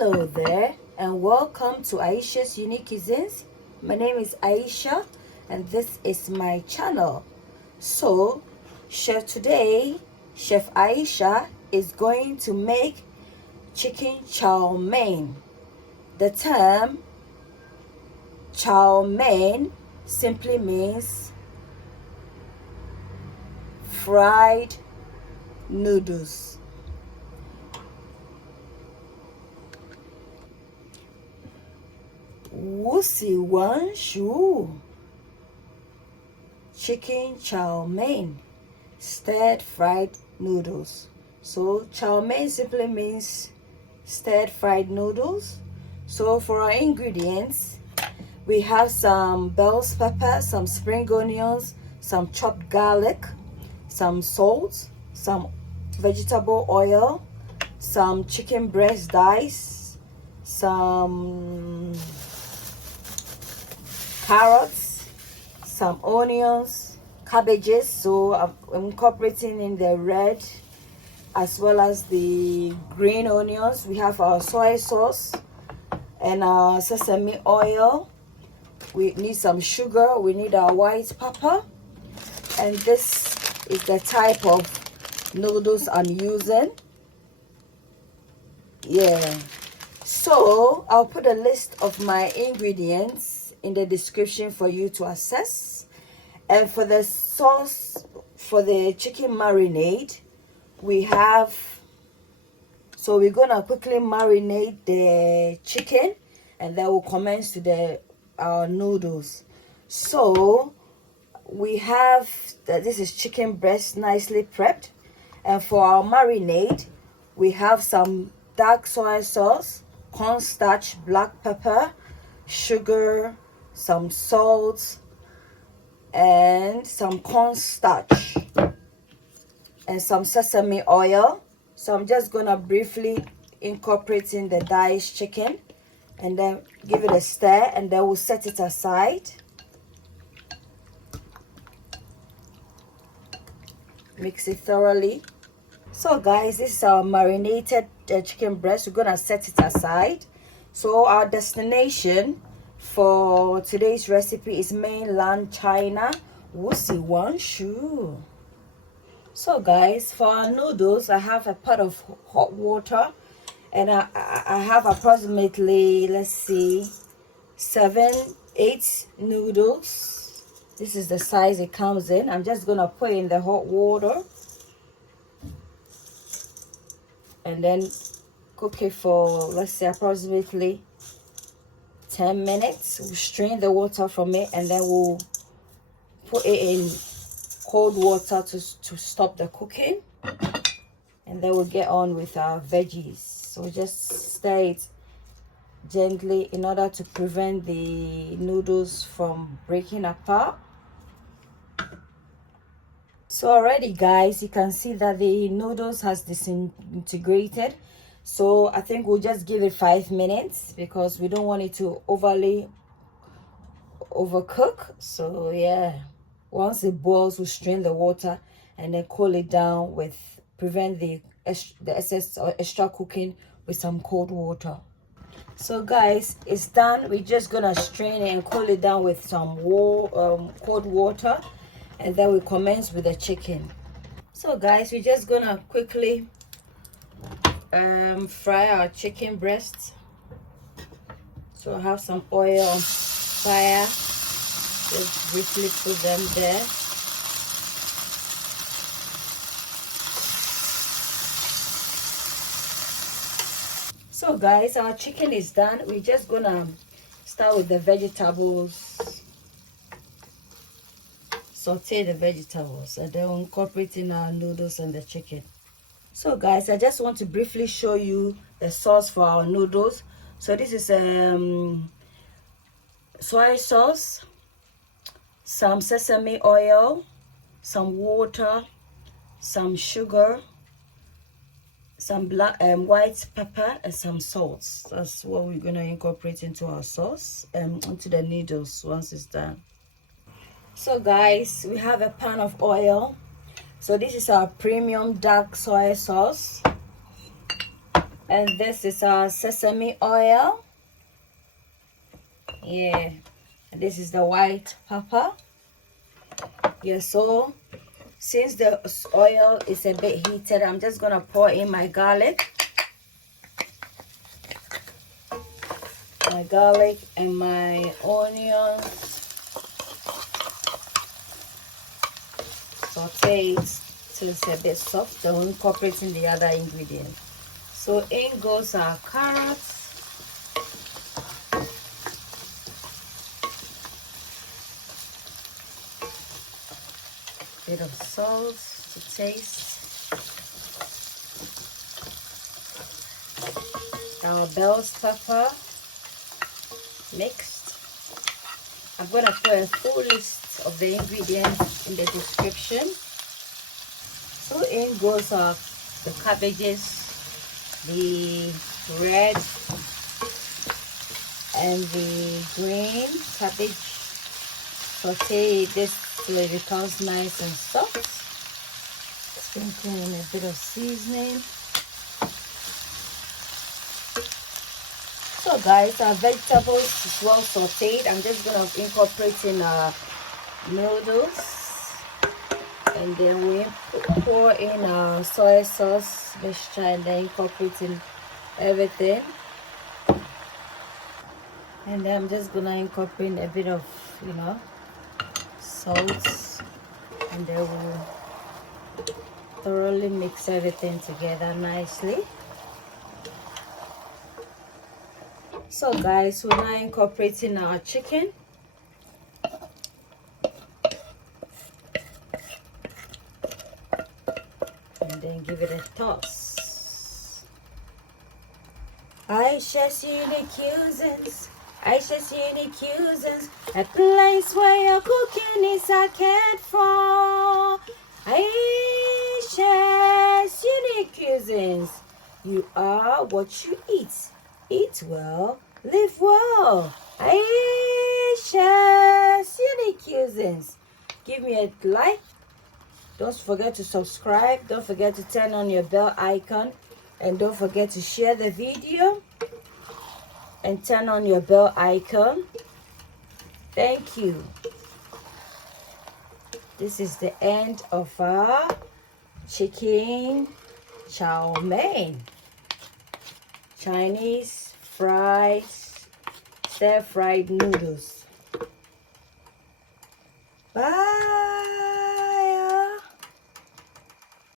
Hello there and welcome to Ayesha's Unique Cuisines. My name is Ayesha and this is my channel. So Chef Ayesha is going to make chicken chow mein. The term chow mein simply means fried noodles. Wusi wan shu. Chicken chow mein, stirred fried noodles. So chow mein simply means stirred fried noodles. So for our ingredients, we have some bell pepper, some spring onions, some chopped garlic, some salt, some vegetable oil, some chicken breast dice, some carrots, some onions, cabbages. So I'm incorporating in the red as well as the green onions. We have our soy sauce and our sesame oil. We need some sugar. We need our white pepper. And this is the type of noodles I'm using. Yeah. So I'll put a list of my ingredients in the description for you to access. And for the sauce for the chicken marinade, we have, so we're gonna quickly marinate the chicken and then we'll commence to our noodles. So we have this is chicken breast nicely prepped, and for our marinade we have some dark soy sauce, cornstarch, black pepper, sugar, some salt, and some cornstarch, and some sesame oil. So I'm just gonna briefly incorporate in the diced chicken and then give it a stir, and then we'll set it aside. Mix it thoroughly. So guys, this is our marinated chicken breast. We're gonna set it aside. So our destination for today's recipe is mainland China, Wusi Wan Shu. So guys, for our noodles, I have a pot of hot water, and I have approximately, let's see, 7-8 noodles. This is the size it comes in. I'm just gonna put in the hot water and then cook it for, let's say, approximately 10 minutes. We'll strain the water from it and then we'll put it in cold water to stop the cooking, and then we'll get on with our veggies. So just stir it gently in order to prevent the noodles from breaking apart. So already guys, you can see that the noodles has disintegrated. So I think we'll just give it 5 minutes because we don't want it to overly overcook. So yeah, once it boils, we'll strain the water and then cool it down with, prevent the excess or extra cooking with some cold water. So guys, it's done. We're just gonna strain it and cool it down with some cold water, and then we commence with the chicken. So guys, we're just gonna quickly fry our chicken breasts. So I have some oil on fire. Just briefly put them there. So guys, our chicken is done. We're just gonna start with the vegetables. Saute the vegetables and then we'll incorporate in our noodles and the chicken. So guys, I just want to briefly show you the sauce for our noodles. So this is soy sauce, some sesame oil, some water, some sugar, some black white pepper, and some salt. That's what we're gonna incorporate into our sauce and into the noodles once it's done. So guys, we have a pan of oil. So this is our premium dark soy sauce. And this is our sesame oil. Yeah, and this is the white pepper. Yeah, so since the oil is a bit heated, I'm just gonna pour in my garlic and my onions. Saute it till it's a bit soft. Then we'll incorporate in the other ingredients. So in goes our carrots. Bit of salt to taste. Our bell's pepper mixed. I'm gonna put a full list of the ingredients in the description. So in goes the cabbages, the red and the green cabbage. Saute this so it becomes nice and soft. Sprinkle in a bit of seasoning. So guys, our vegetables is well sauteed. I'm just gonna incorporate in noodles, and then we pour in our soy sauce mixture, and then incorporate in everything. And then I'm just gonna incorporate a bit of, salt, and then we'll thoroughly mix everything together nicely. So guys, we're now incorporating our chicken. And then give it a toss. Ayesha's unique cuisines. Ayesha's unique cuisines. A place where your cooking is a cared for. Ayesha's unique cuisines. You are what you eat. Eat well, live well. Ayesha's unique cuisines. Give me a like. Don't forget to subscribe. Don't forget to turn on your bell icon. And don't forget to share the video. And turn on your bell icon. Thank you. This is the end of our chicken chow mein. Chinese fried, stir-fried noodles. Bye.